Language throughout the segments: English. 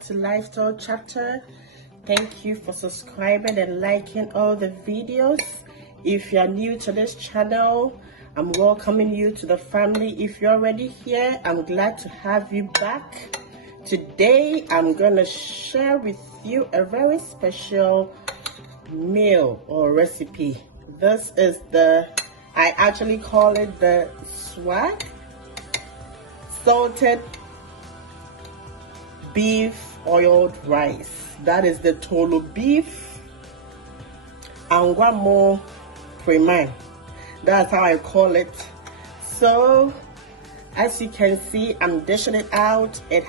back to Lifestyle Chapter. Thank you for subscribing and liking all the videos. If you're new to this channel, I'm welcoming you to the family. If you're already here, I'm glad to have you back. Today I'm gonna share with you a very special meal or recipe. This is I actually call it the swag salted beef oiled rice. That is the Tooloo beef Angwa Prayman. That's how I call it. So as you can see, I'm dishing it out. It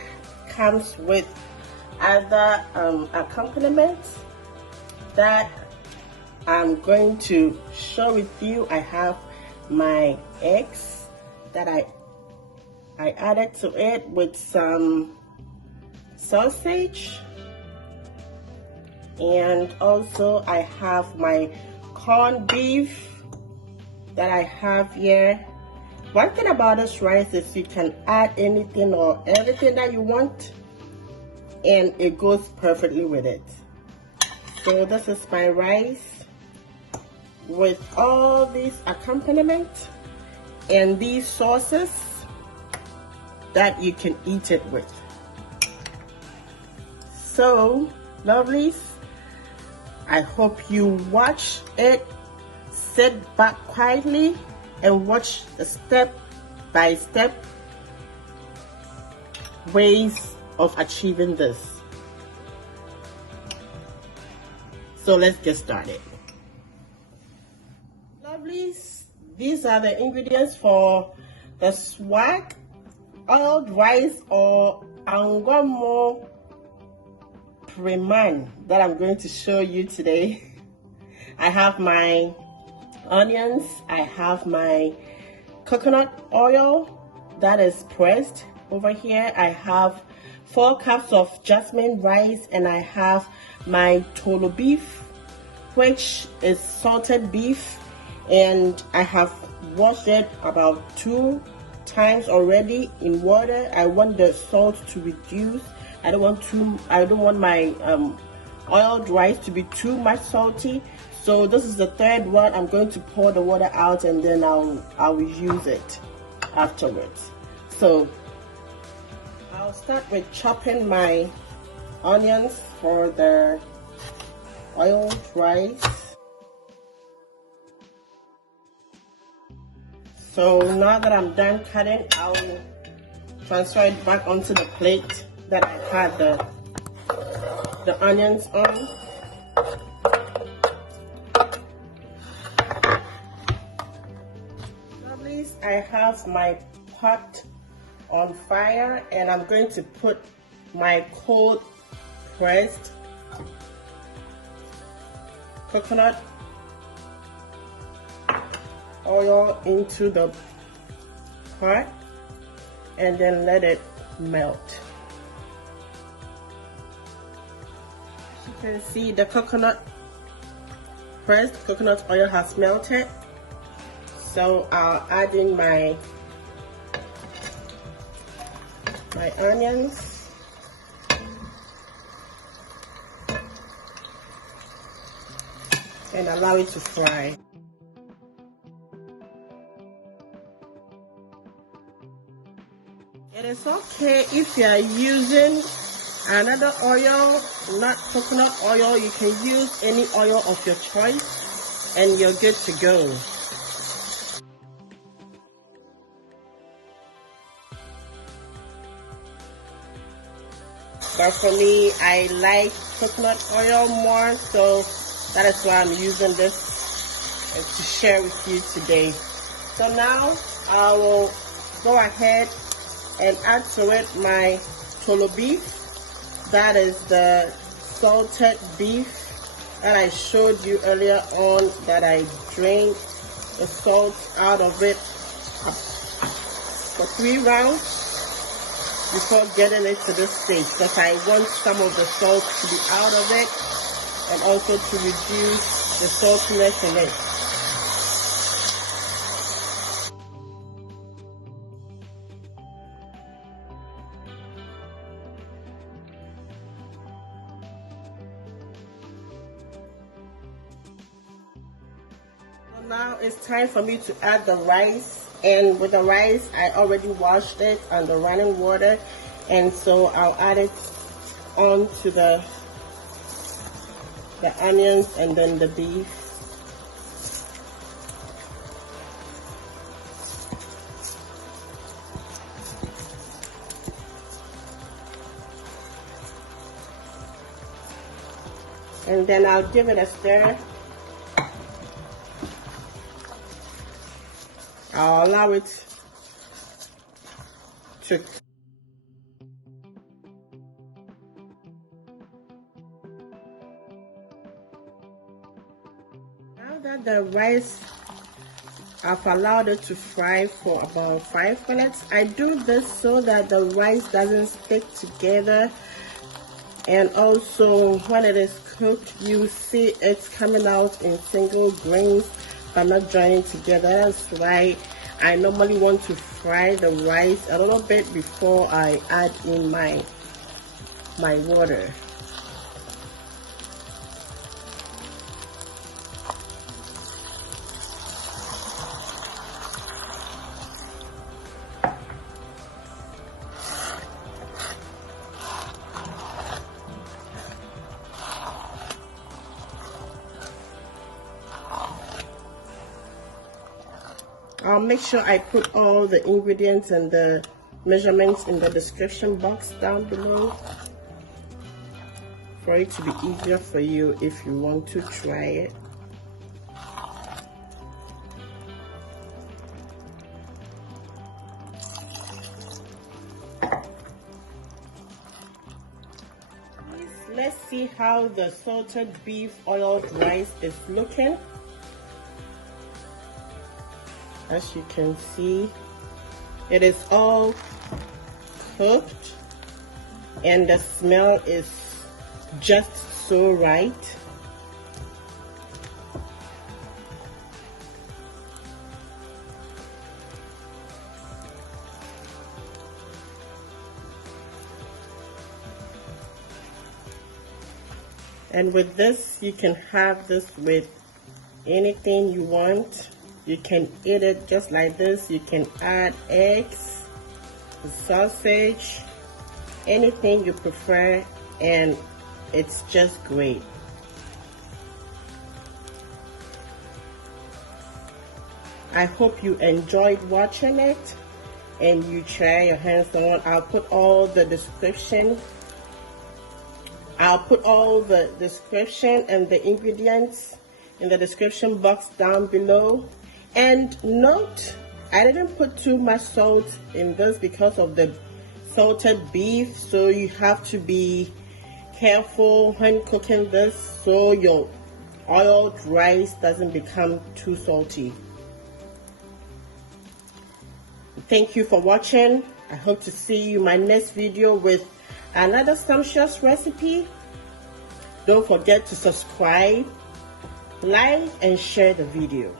comes with other accompaniments that I'm going to share with you. I have my eggs that I added to it with some sausage, and also I have my corned beef that I have here. One thing about this rice is you can add anything or everything that you want and it goes perfectly with it. So this is my rice with all these accompaniments and these sauces that you can eat it with. So lovelies, I hope you watch it, sit back quietly and watch the step-by-step ways of achieving this. So let's get started. Lovelies, these are the ingredients for the swag oiled rice or Angwa Prayman that I'm going to show you today. I have my onions, I have my coconut oil that is pressed over here, I have 4 cups of jasmine rice, and I have my Tooloo beef, which is salted beef, and I have washed it about 2 times already in water. I want the salt to reduce. I don't want my oiled rice to be too much salty. So this is the 3rd one. I'm going to pour the water out and then I'll use it afterwards. So I'll start with chopping my onions for the oiled rice. So now that I'm done cutting, I'll transfer it back onto the plate that I had the onions on. Lovelies, I have my pot on fire and I'm going to put my cold pressed coconut oil into the pot and then let it melt. As you can see, the pressed coconut oil has melted. So I'll add in my onions. And allow it to fry. It is okay if you are using another oil, not coconut oil. You can use any oil of your choice and you're good to go. But for me, I like coconut oil more, so that is why I'm using this to share with you today. So now I will go ahead and add to it my Tooloo beef. That is the salted beef that I showed you earlier on, that I drained the salt out of it for 3 rounds before getting it to this stage, because I want some of the salt to be out of it and also to reduce the saltiness in it. Now it's time for me to add the rice, and with the rice I already washed it under running water, and so I'll add it onto the onions and then the beef. And then I'll give it a stir. I'll allow it to now that the rice, I've allowed it to fry for about 5 minutes. I do this so that the rice doesn't stick together, and also when it is cooked you see it's coming out in single grains but not joining together. That's why I normally want to fry the rice a little bit before I add in my water. I'll make sure I put all the ingredients and the measurements in the description box down below for it to be easier for you if you want to try it. Let's see how the salted beef oiled rice is looking. As you can see, it is all cooked and the smell is just so right. And with this, you can have this with anything you want. You can eat it just like this. You can add eggs, sausage, anything you prefer, and it's just great. I hope you enjoyed watching it and you try your hands on. I'll put all the description and the ingredients in the description box down below. And note, I didn't put too much salt in this because of the salted beef, so you have to be careful when cooking this so your oiled rice doesn't become too salty. Thank you for watching. I hope to see you in my next video with another sumptuous recipe. Don't forget to subscribe, like, and share the video.